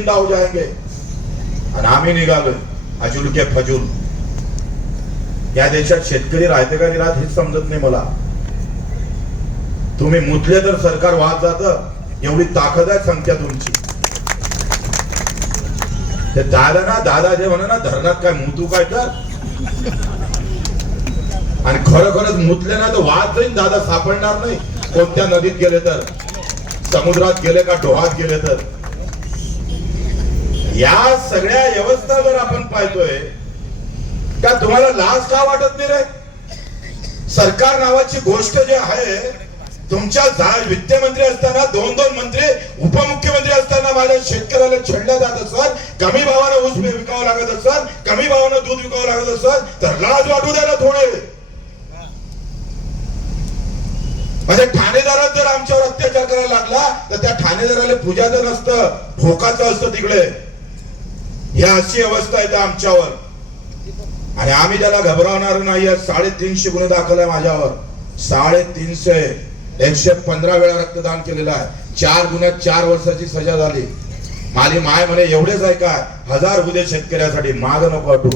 जिंदा हो जाएंगे। आणि आम्ही निघालोय अजुल के फजूल। या देशात शेतकरी राहते का नाही हेच समजत नाही मला. तुम्ही मुतले तर सरकार वाहत जात एवढी ताकद आहे संख्या तुमची. ते दादा ना दादा जे म्हणा ना धरणात काय मुतू काय तर. आणि खरोखरच मुतले ना तर वाहत जाईन दादा सापडणार नाही. कोणत्या नदीत गेले तर? समुद्रात गेले का डोहात गेले तर? या सगळ्या व्यवस्था जर आपण पाहतोय का तुम्हाला लाज का वाटत नाही रे? सरकार नावाची गोष्ट जे आहे तुमच्या वित्तमंत्री असताना दोन दोन मंत्री उपमुख्यमंत्री असताना माझ्या शेतकऱ्याला छेडल्या जात असत कमी भावानं ऊस विकावं लागत असत कमी भावानं दूध विकावं लागत असत तर लाज वाटू द्या ना थोडे. म्हणजे ठाणेदारात जर आमच्यावर अत्याचार करायला लागला तर त्या ठाणेदाराला पूजाचं नसतं ठोकाचं असतं तिकडे. ही अशी अवस्था आहे आमच्यावर. आणि आम्ही त्याला घबरावणार नाही साडेतीनशे गुन्हे दाखल आहे माझ्यावर. साडेतीनशे एकशे पंधरा वेळा रक्तदान केलेलं आहे. चार गुन्ह्यात चार वर्षाची सजा झाली. माझी माय म्हणे एवढेच आहे काय हजार उद्या शेतकऱ्यासाठी माग नको वाटू